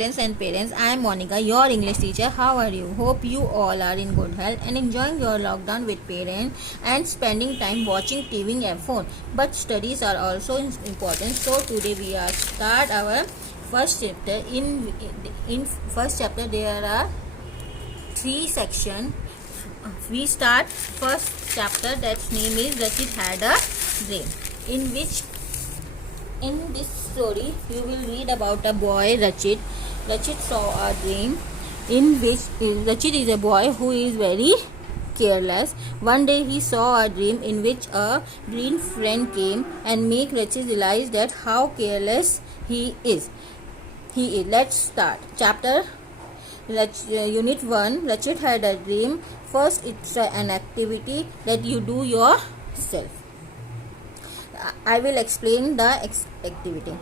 students and parents. I am Monica, your English teacher. How are you? Hope you all are in good health and enjoying your lockdown with parents and spending time watching TV and phone. But studies are also important. So today we are start our first chapter. In first chapter there are 3 sections. We start first chapter, that's name is Rachit had a dream, in this story you will read about a boy Rachit. Rachit saw a dream in which Rachit is a boy who is very careless. One day he saw a dream in which a green friend came and make Rachit realize that how careless he is. Let's start chapter. Unit 1, Rachit had a dream. First, it's an activity that you do yourself. I will explain the activity.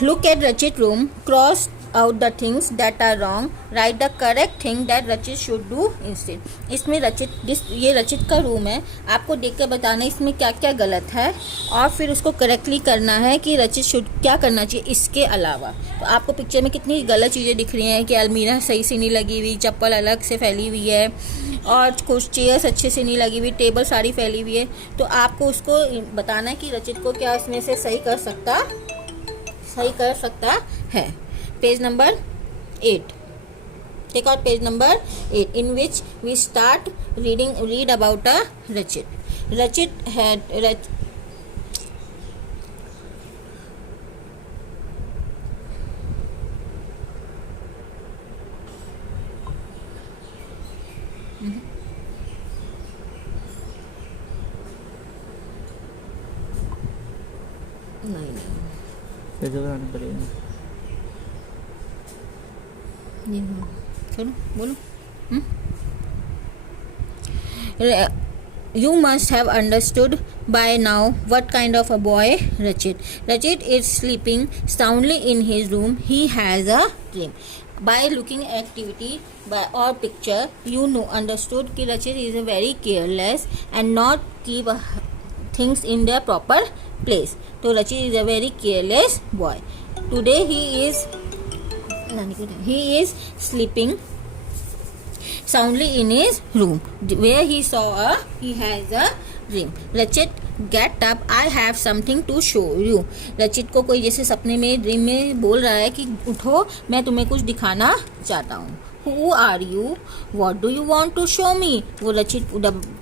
Look at Rachit's room. Cross out the things that are wrong. Write the correct thing that Rachit should do instead. इसमें ये रचित का room है. आपको देख कर बताना इसमें क्या क्या गलत है और फिर उसको करेक्टली करना है कि रचित शुड क्या करना चाहिए इसके अलावा. तो आपको पिक्चर में कितनी गलत चीज़ें दिख रही हैं कि अलमीरा सही से नहीं लगी हुई, चप्पल अलग से फैली हुई है और कुछ चेयर्स अच्छे से नहीं लगी हुई, टेबल सारी फैली हुई है. तो आपको उसको बताना है कि रचित को क्या इसमें से सही कर सकता है. Page number 8. Take out page number 8, in which we start read about a Rachit. Rachit had चलो बोलो. You must have understood by now what kind of a boy Rachit. Rachit is sleeping soundly in his room. He has a dream. By looking at activity or picture, you understood कि Rachit is very careless and not keep things in their proper place. So Rachit is a very careless boy. Today he is sleeping soundly in his room where he has a dream. Rachit, get up, I have something to show you. रचित को कोई जैसे सपने में dream में बोल रहा है कि उठो, मैं तुम्हें कुछ दिखाना चाहता हूँ. Who are you? What do you want to show me? वो रचित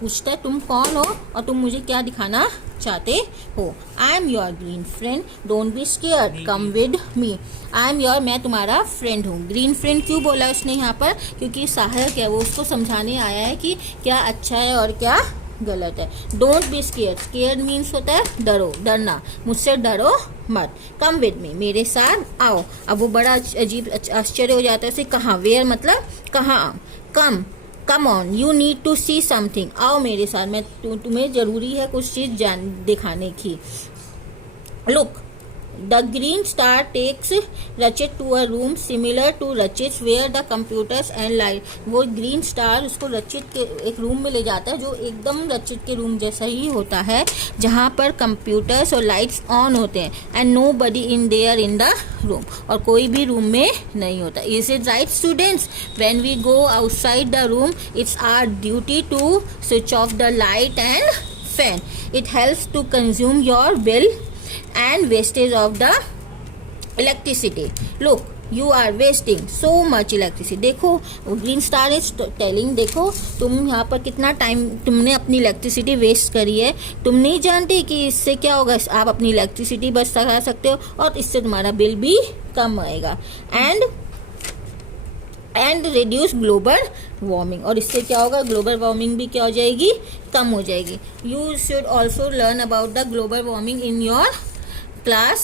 पूछता है तुम कौन हो और तुम मुझे क्या दिखाना चाहते हो. I am your green friend. Don't be scared. Come with me. I am your, मैं तुम्हारा फ्रेंड हूँ. ग्रीन फ्रेंड क्यों बोला उसने यहाँ पर? क्योंकि सहायक है, वो उसको समझाने आया है कि क्या अच्छा है और क्या गलत है. Don't be scared. Scared means होता है डरना. मुझसे डरो मत. कम विद मी, मेरे साथ आओ. अब वो बड़ा अजीब आश्चर्य हो जाता है उसे. कहाँ? वेयर मतलब कहाँ. Come on, you need to see something. आओ मेरे साथ, मैं तुम्हें जरूरी है कुछ चीज दिखाने की. Look, the green star takes Rachit to a room similar to Rachit's where the computers and light. वो green star उसको रचित के एक रूम में ले जाता है जो एकदम रचित के रूम जैसा ही होता है, जहाँ पर कंप्यूटर्स और लाइट्स ऑन होते हैं. and nobody in there in the room, और कोई भी रूम में नहीं होता. Is it right students? When we go outside the room, it's our duty to switch off the light and fan. It helps to consume your bill and wastage of the electricity. Look, you are wasting so much electricity. देखो green star is telling, देखो तुम यहाँ पर कितना time तुमने अपनी electricity waste करी है. तुम नहीं जानते कि इससे क्या होगा. आप अपनी इलेक्ट्रिसिटी बच सकते हो और इससे तुम्हारा बिल भी कम आएगा. एंड रिड्यूस ग्लोबल वार्मिंग, और इससे क्या होगा, ग्लोबल वार्मिंग भी क्या हो जाएगी, कम हो जाएगी. You should also learn about the global warming in your class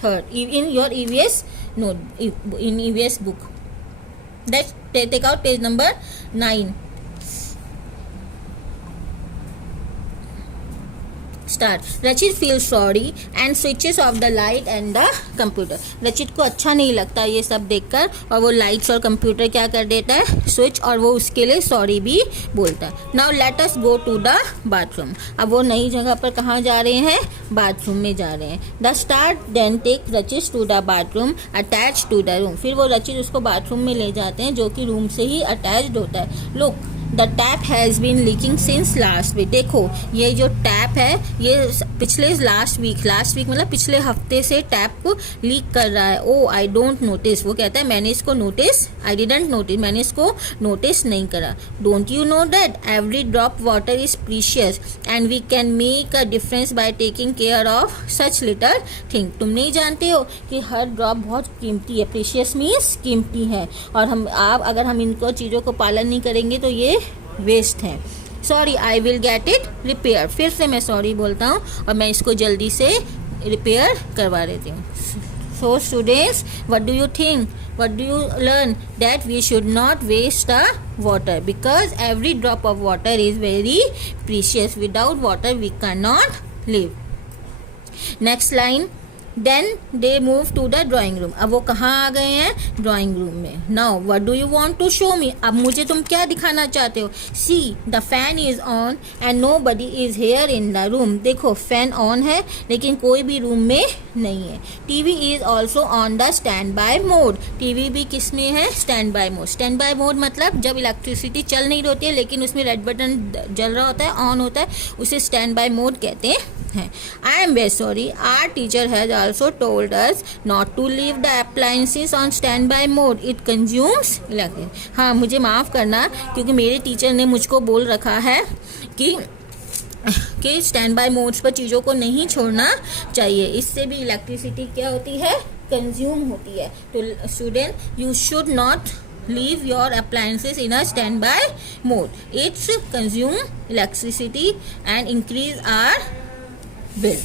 3rd in your EVS in EVS book. Let's take out page number 9. Start. रचित feel sorry and switches of the light and the computer. रचित को अच्छा नहीं लगता ये सब देखकर और वो लाइट्स और कंप्यूटर क्या कर देता है, स्विच, और वो उसके लिए सॉरी भी बोलता है. Now let us go to the bathroom. अब वो नई जगह पर कहाँ जा रहे हैं, बाथरूम में जा रहे हैं. The start then take Rachit to the bathroom attach to the room. फिर वो रचित उसको बाथरूम में ले जाते हैं जो कि रूम से ही अटैच्ड होता है. Look the tap has been leaking since last week. देखो ये जो टैप है ये पिछले लास्ट वीक मतलब पिछले हफ्ते से टैप को लीक कर रहा है. ओ आई डोंट नोटिस. वो कहता है मैंने इसको नोटिस, आई डिडंट नोटिस, मैंने इसको नोटिस नहीं करा. Don't you know that every drop water is precious and we can make a difference by taking care of such little thing. तुम नहीं जानते हो कि हर ड्रॉप बहुत कीमती है. प्रीशियस मीन्स कीमती है, और अगर हम इनको चीज़ों को पालन नहीं करेंगे तो ये वेस्ट है. Sorry I will get it repair. फिर से मैं सॉरी बोलता हूँ और मैं इसको जल्दी से रिपेयर करवा देती हूँ. So students, what do you think, what do you learn? That we should not waste the water because every drop of water is very precious. Without water we cannot live. Next line. Then they move to the drawing room. अब वो कहाँ आ गए हैं, drawing room में. Now what do you want to show me. अब मुझे तुम क्या दिखाना चाहते हो. See the fan is on and nobody is here in the room. देखो फैन ऑन है लेकिन कोई भी रूम में नहीं है. TV is also on the standby mode. TV भी किस में है, stand by mode. Stand by mode मतलब जब इलेक्ट्रिसिटी चल नहीं होती है लेकिन उसमें रेड बटन जल रहा होता है, ऑन होता है, उसे स्टैंड बाय मोड कहते हैं. I am very sorry. Our teacher has also told us not to leave the appliances on standby mode. It consumes electricity. हाँ, मुझे माफ़ करना क्योंकि मेरे टीचर ने मुझको बोल रखा है कि स्टैंड बाय मोड्स पर चीज़ों को नहीं छोड़ना चाहिए. इससे भी इलेक्ट्रिसिटी क्या होती है, कंज्यूम होती है. तो student you should not leave your appliances in a standby mode. It's consume electricity and increase our bill.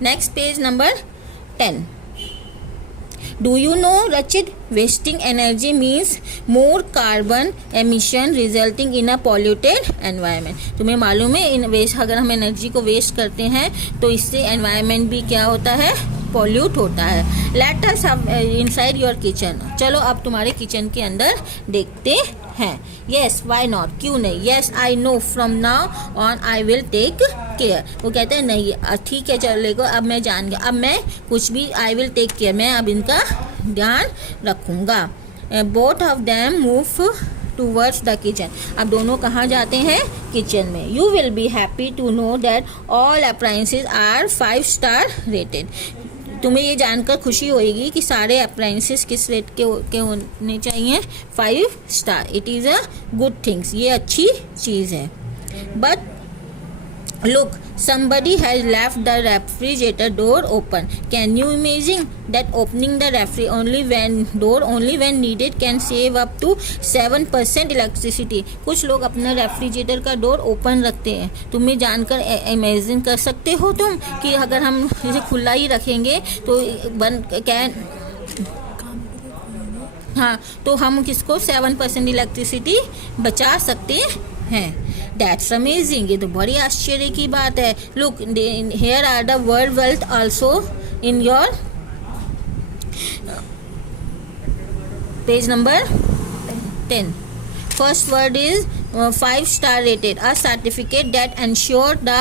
Next page number 10. Do you know Rachit, wasting energy means more carbon emission resulting in a polluted environment. तुम्हें मालूम है अगर हम energy को waste करते हैं तो इससे एनवायरनमेंट भी क्या होता है, पॉल्यूट होता है. Let us inside your kitchen. चलो अब तुम्हारे किचन के अंदर देखते हैं. येस वाई नॉट, क्यों नहीं. Yes I know from now on I will take care. वो कहते हैं नहीं ठीक है चलेगा, अब मैं जान गया, अब मैं कुछ भी आई विल टेक केयर, मैं अब इनका ध्यान रखूँगा. Both of them move towards the kitchen. अब दोनों कहाँ जाते हैं, किचन में. You will be happy to know that all appliances are 5 star rated. तुम्हें ये जानकर खुशी होगी कि सारे अप्लायंसेस किस रेट के होने चाहिए, 5 star. It is a good things, ये अच्छी चीज़ है. But look, somebody has left the refrigerator door open. Can you imagine that opening the door only when needed can save up to 7% electricity. कुछ लोग अपना refrigerator का door open रखते हैं. तुम्हें जानकर इमेजिन कर सकते हो तुम कि अगर हम इसे खुला ही रखेंगे तो हाँ तो हम किसको 7% इलेक्ट्रिसिटी बचा सकते हैं. That's amazing. ये तो बड़ी आश्चर्य की बात है. Look, here are the word wealth also in your page number 10. First word is 5 star rated, a certificate that ensure the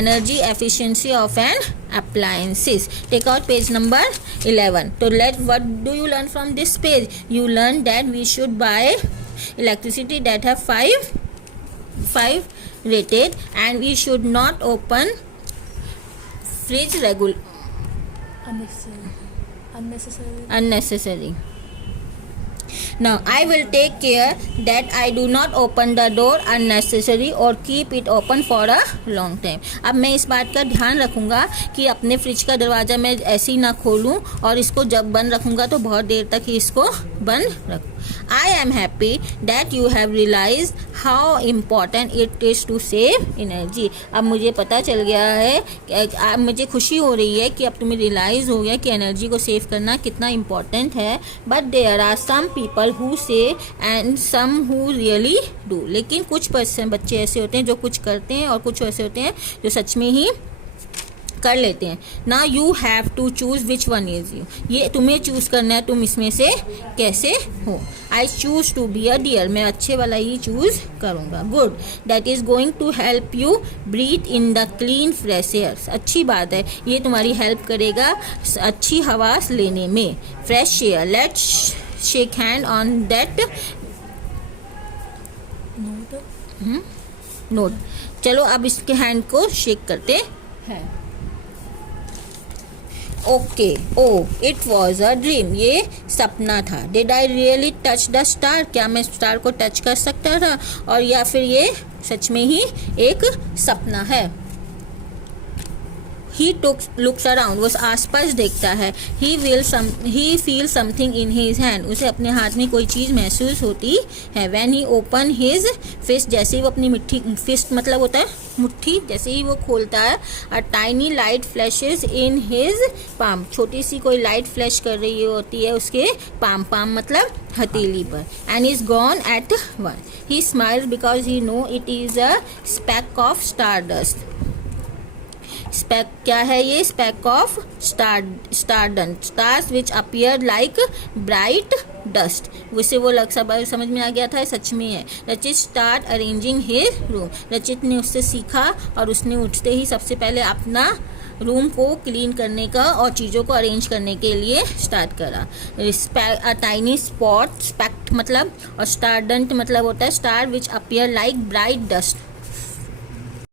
energy efficiency of an appliances. Take out page number 11. So what do you learn from this page? You learn that we should buy electricity that have 5 rated and we should not open fridge unnecessary. Now I will take care that I do not open the door unnecessary or keep it open for a long time. अब मैं इस बात का ध्यान रखूँगा कि अपने fridge का दरवाज़ा मैं ऐसे ही ना खोलूँ और इसको जब बंद रखूँगा तो बहुत देर तक ही इसको बंद रखूँ. I am happy that you have realized how important it is to save energy. अब मुझे पता चल गया है, अब मुझे खुशी हो रही है कि अब तुम्हें रियलाइज़ हो गया कि एनर्जी को सेव करना कितना इम्पोर्टेंट है. But there are some people who say and some who really do. लेकिन कुछ बच्चे ऐसे होते हैं जो कुछ करते हैं और कुछ ऐसे होते हैं जो सच में ही कर लेते हैं। Now you have to choose which one is you, ये तुम्हें चूज करना है तुम इसमें से कैसे हो। I choose to be a dear, मैं अच्छे वाला ही चूज करूँगा। Good, that is going to help you breathe in the clean fresh air, अच्छी बात है, ये तुम्हारी हेल्प करेगा अच्छी हवा लेने में। Fresh air, let's shake hand on that note. चलो अब इसके हैंड को शेक करते हैं। Okay, oh it was a dream, ये सपना था। Did I really touch the star, क्या मैं स्टार को टच कर सकता था, और या फिर ये सच में ही एक सपना है। He looks around, वो आसपास देखता है। He feels something in his hand, उसे अपने हाथ में कोई चीज़ महसूस होती है। When he open his fist, जैसे ही वो अपनी fist मतलब होता है मुट्ठी, जैसे ही वो खोलता है, a tiny light flashes in his palm, छोटी सी कोई लाइट फ्लैश कर रही होती है उसके palm मतलब हथेली पर। And is gone at once. He smiles because he know it is a speck of stardust. Speck क्या है ये, speck of stardust, stars which appear like bright dust, उसे वो समझ में आ गया था, सच में है। रचित स्टार्ट अरेंजिंग हिज रूम, रचित ने उससे सीखा और उसने उठते ही सबसे पहले अपना रूम को क्लीन करने का और चीज़ों को अरेंज करने के लिए स्टार्ट करा। टाइनी स्पॉट, स्पेक्ट मतलब, और स्टारडंट मतलब होता है star which appear like bright dust,